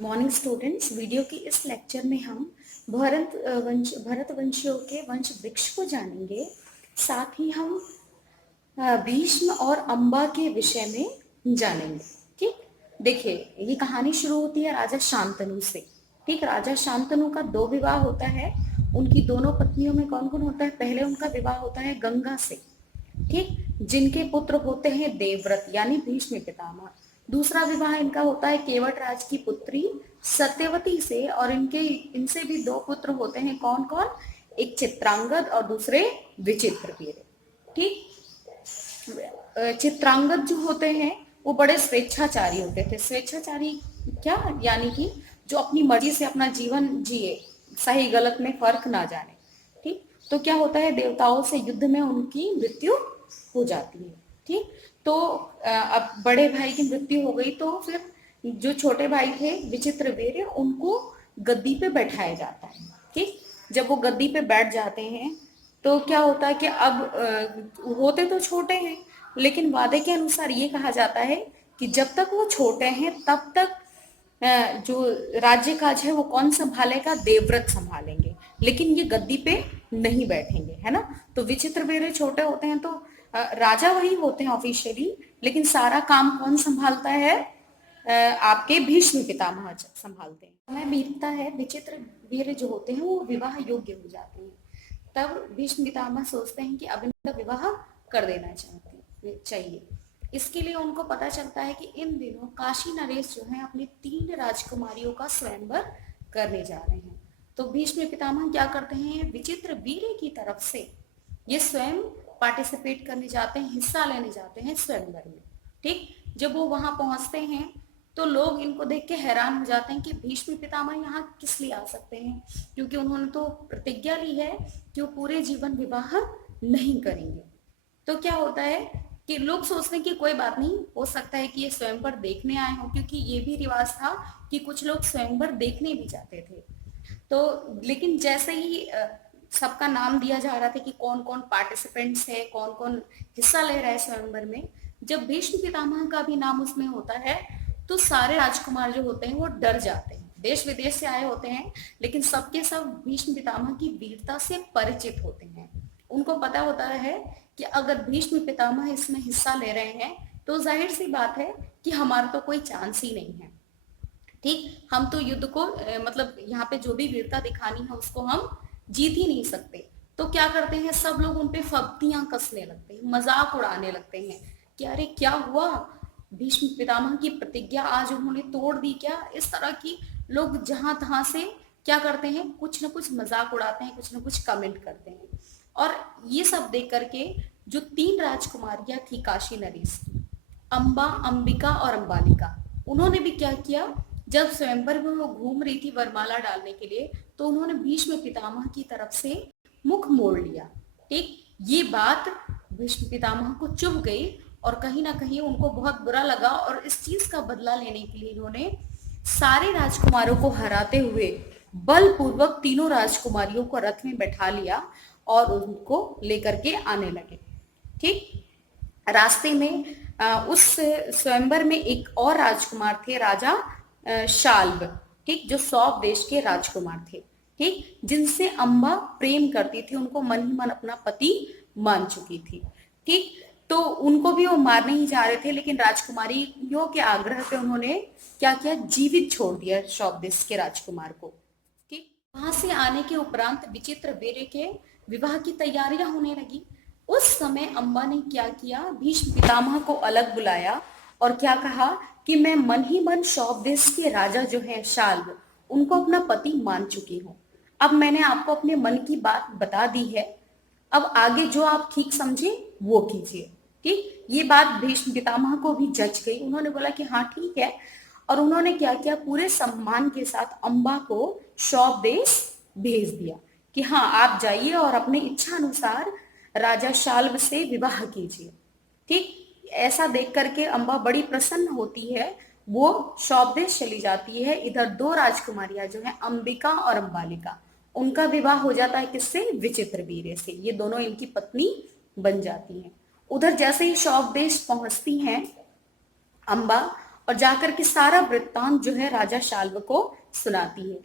Morning students, video की इस lecture में हम भरत वंशियों के वंश वृक्ष को जानेंगे। साथ ही हम भीष्म और अम्बा के विषय में जानेंगे। ठीक, देखिए ये कहानी शुरू होती है राजा शांतनु से। ठीक, राजा शांतनु का 2 विवाह होता है। उनकी दोनों पत्नियों में कौन कौन होता है? पहले उनका विवाह होता है गंगा से, ठीक, जिनके पुत्र होते हैं देवव्रत यानी भीष्म पितामह। दूसरा विवाह इनका होता है केवट राज की पुत्री सत्यवती से, और इनसे भी 2 पुत्र होते हैं। कौन कौन? एक चित्रांगद और दूसरे विचित्रवीर्य। ठीक, चित्रांगद जो होते हैं वो बड़े स्वेच्छाचारी होते थे। स्वेच्छाचारी क्या? यानी कि जो अपनी मर्जी से अपना जीवन जिए, सही गलत में फर्क ना जाने। ठीक, तो क्या होता है, देवताओं से युद्ध में उनकी मृत्यु हो जाती है। ठीक, तो अब बड़े भाई की मृत्यु हो गई तो फिर जो छोटे भाई थे विचित्रवीर्य, उनको गद्दी पे बैठाया जाता है। ठीक, जब वो गद्दी पे बैठ जाते हैं तो क्या होता है कि अब होते तो छोटे हैं, लेकिन वादे के अनुसार ये कहा जाता है कि जब तक वो छोटे हैं तब तक जो राज्य काज है वो कौन संभालेगा? देवव्रत संभालेंगे, लेकिन ये गद्दी पे नहीं बैठेंगे, है ना। तो विचित्रवीर्य छोटे होते हैं तो राजा वही होते हैं ऑफिशियली, लेकिन सारा काम कौन संभालता है? आपके भीष्म पितामह संभालते हैं। समय बीतता है, विचित्रवीर्य जो होते हैं वो विवाह योग्य हो जाते हैं। तब भीष्म पितामह सोचते हैं कि अब इनका विवाह कर देना चाहिए। इसके लिए उनको पता चलता है कि इन दिनों काशी नरेश जो है अपनी 3 राजकुमारियों का स्वयंवर करने जा रहे हैं। तो भीष्म पितामह क्या करते हैं? विचित्रवीर्य की तरफ से ये स्वयं पार्टिसिपेट करने जाते हैं, हिस्सा लेने जाते हैं स्वयंवर में। ठीक, जब वो वहां पहुंचते हैं तो लोग इनको देख के हैरान हो जाते हैं कि भीष्म पितामह यहाँ किस लिए आ सकते हैं, क्योंकि उन्होंने तो प्रतिज्ञा ली है कि वो पूरे जीवन विवाह नहीं करेंगे। तो क्या होता है कि लोग सोचते हैं कि कोई बात नहीं, हो सकता है कि ये स्वयंवर देखने आए हो, क्योंकि ये भी रिवाज था कि कुछ लोग स्वयंवर देखने भी जाते थे। तो लेकिन जैसे ही सबका नाम दिया जा रहा था कि कौन कौन पार्टिसिपेंट्स है, कौन कौन हिस्सा ले रहा है स्वयंवर में, जब भीष्म पितामह का भी नाम उसमें होता है तो सारे राजकुमार जो होते हैं वो डर जाते हैं। देश विदेश से आए होते हैं, लेकिन सबके सब भीष्म पितामह की वीरता से परिचित होते हैं। उनको पता होता है कि अगर भीष्म पितामह इसमें हिस्सा ले रहे हैं तो जाहिर सी बात है कि हमारा तो कोई चांस ही नहीं है। ठीक, हम तो युद्ध को मतलब यहाँ पे जो भी वीरता दिखानी है उसको हम जीत ही नहीं सकते। तो क्या करते हैं, सब लोग उनपे फब्तियां कसने लगते हैं, मजाक उड़ाने लगते हैं कि अरे क्या हुआ, भीष्म पितामह की प्रतिज्ञा आज उन्होंने तोड़ दी क्या? इस तरह की लोग जहां तहां से क्या करते हैं, कुछ ना कुछ मजाक उड़ाते हैं, कुछ ना कुछ कमेंट करते हैं। और ये सब देख करके जो 3 राजकुमारियां थी काशी नरेश की, अंबा, अंबिका और अंबालिका, उन्होंने भी क्या किया, जब स्वयंवर में वो घूम रही थी वरमाला डालने के लिए, तो उन्होंने भीष्म पितामह की तरफ से मुख मोड़ लिया। ठीक, ये बात भीष्म पितामह को चुभ गई और कहीं ना कहीं उनको बहुत बुरा लगा, और इस चीज का बदला लेने के लिए इन्होंने सारे राजकुमारों को हराते हुए बलपूर्वक तीनों राजकुमारियों को रथ में बैठा लिया और उनको लेकर के आने लगे। ठीक, रास्ते में उस स्वयंवर में एक और राजकुमार थे, राजा शाल्ब। ठीक, जो सौप देश के राजकुमार थे। ठीक, जिनसे अम्बा प्रेम करती थी, उनको मन ही मन अपना पति मान चुकी थी। ठीक, तो उनको भी वो मारने ही जा रहे थे, लेकिन राजकुमारियों के आग्रह पे उन्होंने क्या किया, जीवित छोड़ दिया सौप देश के राजकुमार को। ठीक, वहां से आने के उपरांत विचित्रवीर्य के विवाह की तैयारियां होने लगी। उस समय अम्बा ने क्या किया, भीष्म पितामह को अलग बुलाया और क्या कहा कि मैं मन ही मन सौप देश के राजा जो है शाल्व, उनको अपना पति मान चुकी हूँ। अब मैंने आपको अपने मन की बात बता दी है, अब आगे जो आप ठीक समझे वो कीजिए। ठीक, ये बात भीष्म पितामह को भी जच गई, उन्होंने बोला कि हाँ ठीक है। और उन्होंने क्या किया, पूरे सम्मान के साथ अम्बा को सौप देश भेज दिया कि हाँ आप जाइए और अपने इच्छा अनुसार राजा शाल्व से विवाह कीजिए। ठीक, ऐसा देख करके अम्बा बड़ी प्रसन्न होती है, वो सौप देश चली जाती है। इधर 2 राजकुमारियां जो है अंबिका और अंबालिका, उनका विवाह हो जाता है किससे? विचित्रवीर्य से। ये दोनों इनकी पत्नी बन जाती हैं। उधर जैसे ही सौप देश पहुंचती हैं अम्बा, और जाकर के सारा वृत्तांत जो है राजा शाल्व को सुनाती है।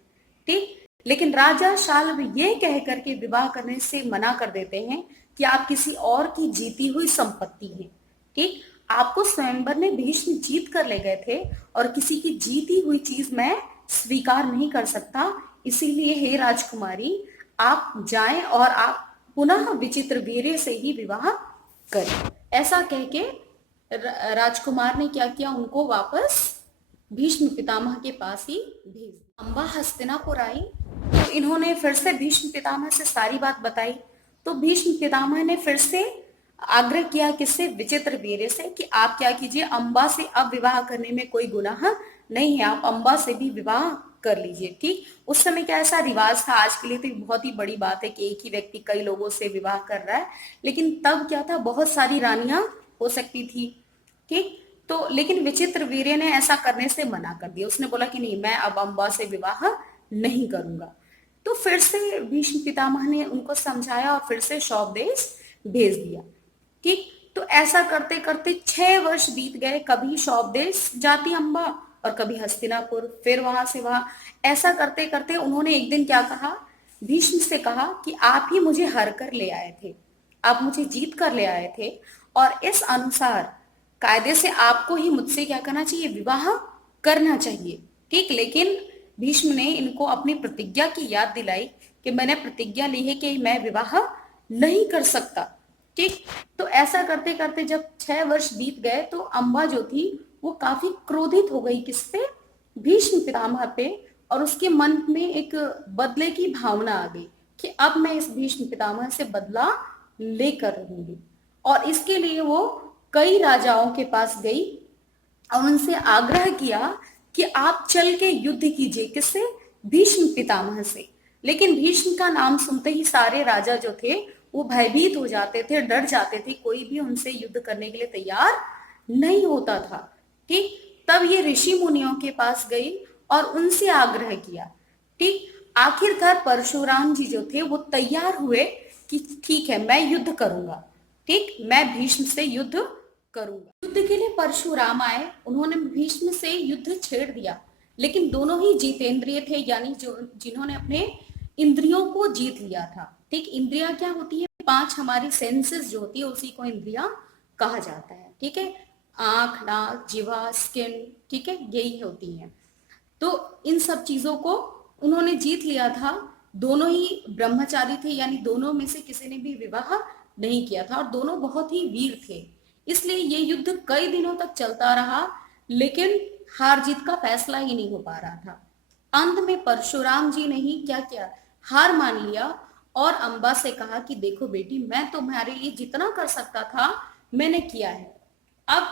ठीक, लेकिन राजा शाल्व ये कह करके विवाह करने से मना कर देते हैं कि आप किसी और की जीती हुई संपत्ति हैं। ठीक, आपको स्वयंवर में भीष्म जीत कर ले गए थे और किसी की जीती हुई चीज मैं स्वीकार नहीं कर सकता, इसीलिए हे राजकुमारी आप जाएं और आप पुनः विचित्र वीर्य से ही विवाह करें। ऐसा कह के राजकुमार ने क्या किया, उनको वापस भीष्म पितामह के पास ही भेज। अम्बा हस्तिनापुर आई तो इन्होंने फिर से भीष्म पितामह से सारी बात बताई। तो भीष्म पितामह ने फिर से आग्रह किया किससे, विचित्र वीर्य से, कि आप क्या कीजिए, अम्बा से अब विवाह करने में कोई गुनाह नहीं है, आप अम्बा से भी विवाह कर लीजिए। ठीक, उस समय क्या ऐसा रिवाज था, आज के लिए तो बहुत ही बड़ी बात है कि एक ही व्यक्ति कई लोगों से विवाह कर रहा है, लेकिन तब क्या था, बहुत सारी रानियां हो सकती थी। ठीक, तो लेकिन विचित्र वीर्य ने ऐसा करने से मना कर दिया, उसने बोला कि नहीं, मैं अब अम्बा से विवाह नहीं करूंगा। तो फिर से भीष्म पितामह ने उनको समझाया और फिर से शौपदेश भेज दिया। ठीक, तो ऐसा करते करते 6 वर्ष बीत गए, कभी शौपदेश जाती अम्बा और कभी हस्तिनापुर, फिर वहां से वहां। ऐसा करते करते उन्होंने एक दिन क्या कहा, भीष्म से कहा कि आप ही मुझे हर कर ले आए थे, आप मुझे जीत कर ले आए थे, और इस अनुसार कायदे से आपको ही मुझसे क्या करना चाहिए, विवाह करना चाहिए। ठीक, लेकिन भीष्म ने इनको अपनी प्रतिज्ञा की याद दिलाई कि मैंने प्रतिज्ञा ली है कि मैं विवाह नहीं कर सकता। ठीक, तो ऐसा करते करते जब 6 वर्ष बीत गए तो अम्बा जो थी वो काफी क्रोधित हो गई, किस पे, भीष्म पितामह पे, और उसके मन में एक बदले की भावना आ गई कि अब मैं इस भीष्म पितामह से बदला लेकर रहूंगी। और इसके लिए वो कई राजाओं के पास गई और उनसे आग्रह किया कि आप चल के युद्ध कीजिए, किससे, भीष्म पितामह से। लेकिन भीष्म का नाम सुनते ही सारे राजा जो थे वो भयभीत हो जाते थे, डर जाते थे, कोई भी उनसे युद्ध करने के लिए तैयार नहीं होता था। ठीक, तब ये ऋषि मुनियों के पास गई और उनसे आग्रह किया। ठीक, आखिरकार परशुराम जी जो थे वो तैयार हुए कि ठीक है, मैं युद्ध करूंगा। ठीक, मैं भीष्म से युद्ध करूंगा। युद्ध के लिए परशुराम आए, उन्होंने भीष्म से युद्ध छेड़ दिया, लेकिन दोनों ही जितेंद्रिय थे, यानी जो जिन्होंने अपने इंद्रियों को जीत लिया था। ठीक, इंद्रियां क्या होती है, 5 हमारी सेंसेस जो होती है उसी को इंद्रियां कहा जाता है। ठीक है, आंख, नाक, जीवा, स्किन, ठीक है, यही होती है। तो इन सब चीजों को उन्होंने जीत लिया था। दोनों ही ब्रह्मचारी थे, यानी दोनों में से किसी ने भी विवाह नहीं किया था, और दोनों बहुत ही वीर थे। इसलिए ये युद्ध कई दिनों तक चलता रहा, लेकिन हार जीत का फैसला ही नहीं हो पा रहा था। अंत में परशुराम जी ने ही क्या किया, हार मान लिया और अम्बा से कहा कि देखो बेटी, मैं तुम्हारे लिए जितना कर सकता था मैंने किया है, अब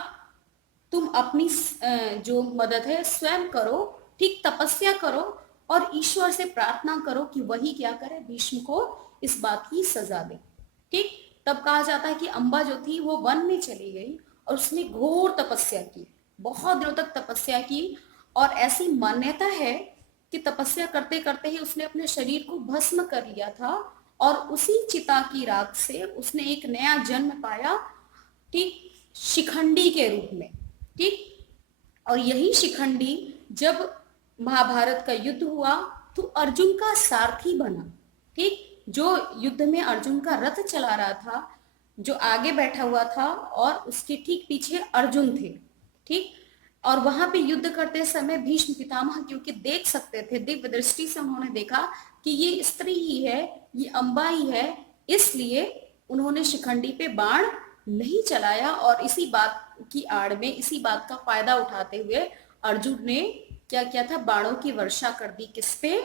तुम अपनी जो मदद है स्वयं करो। ठीक, तपस्या करो और ईश्वर से प्रार्थना करो कि वही क्या करे, भीष्म को इस बात की सजा दे। ठीक, तब कहा जाता है कि अम्बा जो थी वो वन में चली गई और उसने घोर तपस्या की, बहुत दिनों तक तपस्या की, और ऐसी मान्यता है कि तपस्या करते करते ही उसने अपने शरीर को भस्म कर लिया था और उसी चिता की राख से उसने एक नया जन्म पाया। ठीक, शिखंडी के रूप में। ठीक, और यही शिखंडी जब महाभारत का युद्ध हुआ तो अर्जुन का सारथी बना। ठीक, जो युद्ध में अर्जुन का रथ चला रहा था, जो आगे बैठा हुआ था और उसके ठीक पीछे अर्जुन थे। ठीक, और वहां पे युद्ध करते समय भीष्म पितामह क्योंकि देख सकते थे, दिव्य दृष्टि से उन्होंने देखा कि ये स्त्री ही है, ये अम्बा ही है, इसलिए उन्होंने शिखंडी पे बाण नहीं चलाया, और इसी बात की आड़ में, इसी बात का फायदा उठाते हुए अर्जुन ने क्या किया था, बाणों की वर्षा कर दी, किस पे,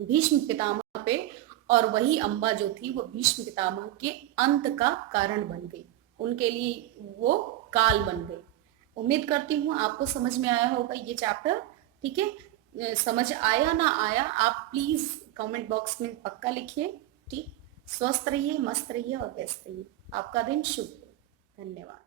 भीष्म पितामह पे, और वही अम्बा जो थी वो भीष्म पितामह के अंत का कारण बन गई, उनके लिए वो काल बन गई। उम्मीद करती हूँ आपको समझ में आया होगा ये चैप्टर। ठीक है, समझ आया ना आया आप प्लीज कमेंट बॉक्स में पक्का लिखिए। ठीक, स्वस्थ रहिए, मस्त रहिए और व्यस्त रहिए। आपका दिन शुभ हो। धन्यवाद।